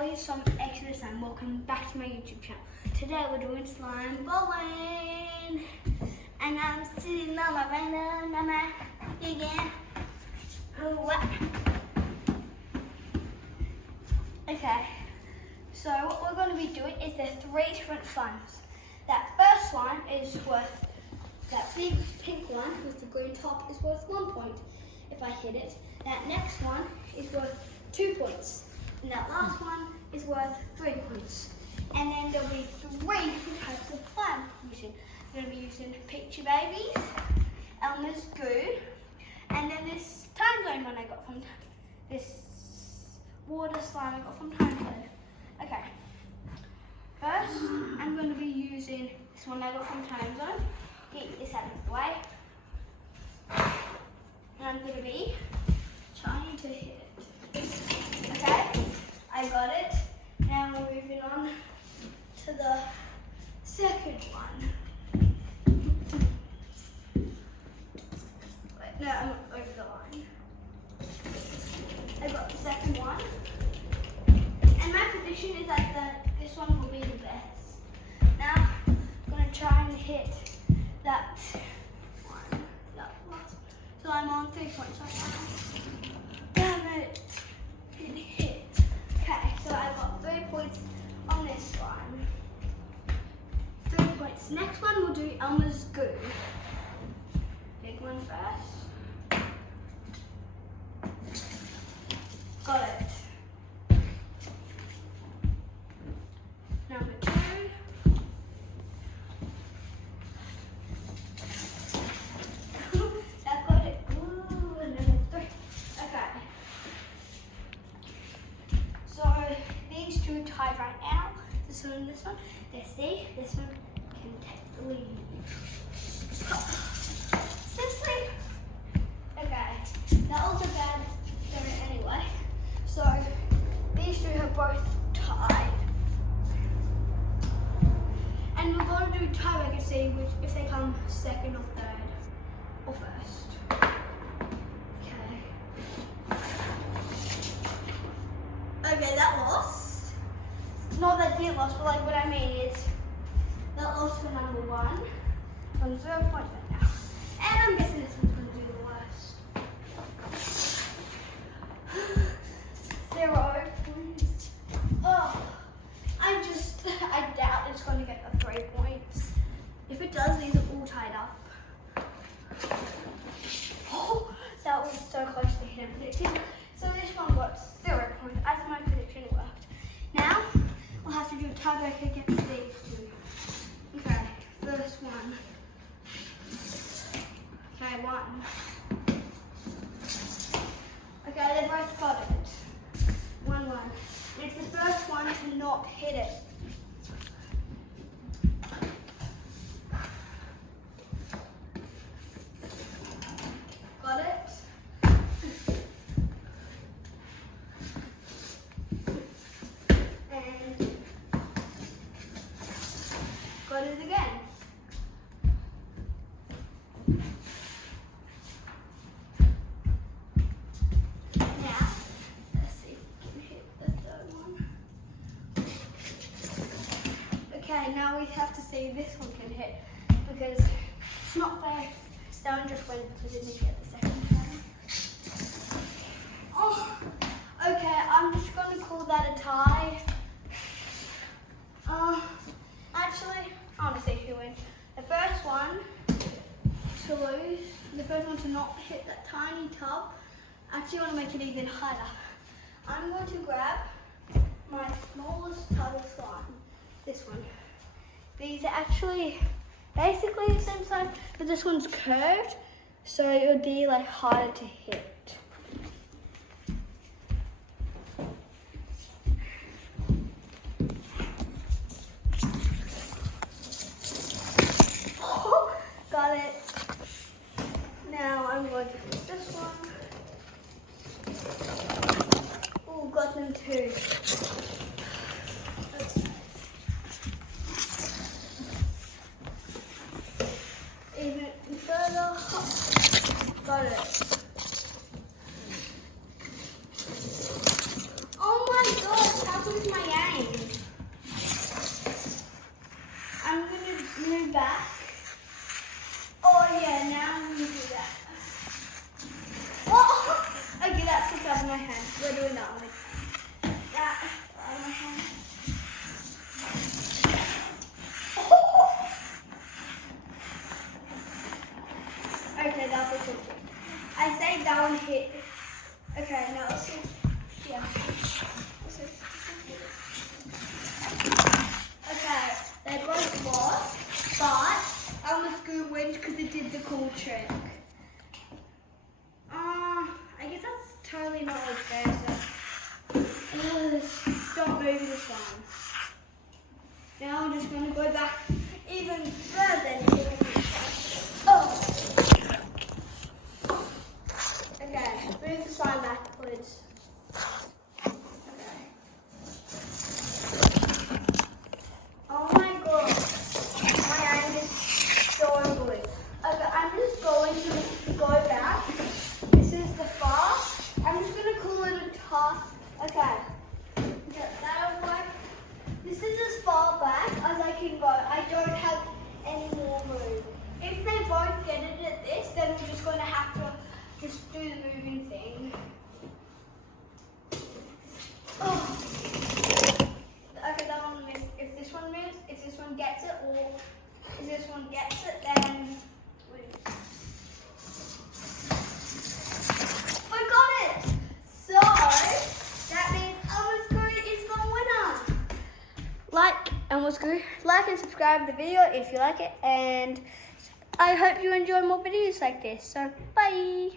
Eloise Summer and welcome back to my YouTube channel. Today we're doing slime bowling, and I'm sitting on my random again. Okay, so what we're going to be doing is there's 3 different slimes. That first slime is worth, that big pink one with the green top is worth 1 point if I hit it. That next one is worth 2 points. And that last one is worth 3 points. And then there'll be 3 different types of slime using. I'm going to be using Picture Babies, Elmer's Goo, and then this Time Zone one I got from this water slime I got from Time Zone. Okay. First, I'm going to be using this one I got from Time Zone. Get this out of the way. And I'm going to be trying to hit it. Okay, I got it. Now we're moving on to the second one. Wait, no, I'm over the line. I got the second one. And my prediction is that this one will be the best. Now, I'm going to try and hit that one. So I'm on 3 points right now. Damn it. It hit. Okay, so I got 3 points on this one. 3 points. Next one we'll do Elmer's Goo. Big one first. Got it. Number 2. That got it. Ooh, and number 3. Okay. So these two tied right now. This one and this one. Let's see. This one can take the lead. Seriously? Okay. That was a bad thing anyway. So these two are both tied. And we're going to do tiebreaker to see which, if they come second or third or first. Okay, that lost. Not that they lost, but like what I mean is that lost for number 1. So I'm 0 points right now. And I'm guessing this one's going to do the worst. 0 points. Oh, I doubt it's going to get the 3 points. If it does, these are all tied up. Oh, that was so close to hitting predicting. So this one got 0 points, as my prediction worked. Now, we'll have to do a tiebreaker against these 2. Okay, first one. Okay, 1. Okay, they both got it. 1-1. It's the first one to not hit it. Got it? Got it again. Now, let's see if we can hit the 3rd one. Okay, now we have to see if this one can hit, because it's not fair. That one just went because it didn't get the second time. Oh, okay, I'm just going to call that a tie. Actually, I want to see who wins. The first one to lose, the first one to not hit that tiny tub. I actually want to make it even higher. I'm going to grab my smallest tub of slime, this one. These are actually basically the same size, but this one's curved, so it would be like harder to hit. Got it. Now I'm going to use this one. Oh, got them 2. Even further. Got it. stop moving the slime. Now I'm just going to go back even further. Oh. Okay, move the slime backwards. Okay. Oh my god, my hand is so good. Okay, I'm just going to go back. This is the far. I'm just going to call it a top. Okay. That'll work. This is as far back as I can go. I don't have any more room. If they both get it at this, then we're just going to have to just do the moving thing. Oh. Okay, that one missed. If this one moves, if this one gets it, or if this one gets it, then we got it. So that means Eloise is the winner. Like and subscribe the video if you like it, and I hope you enjoy more videos like this. So bye.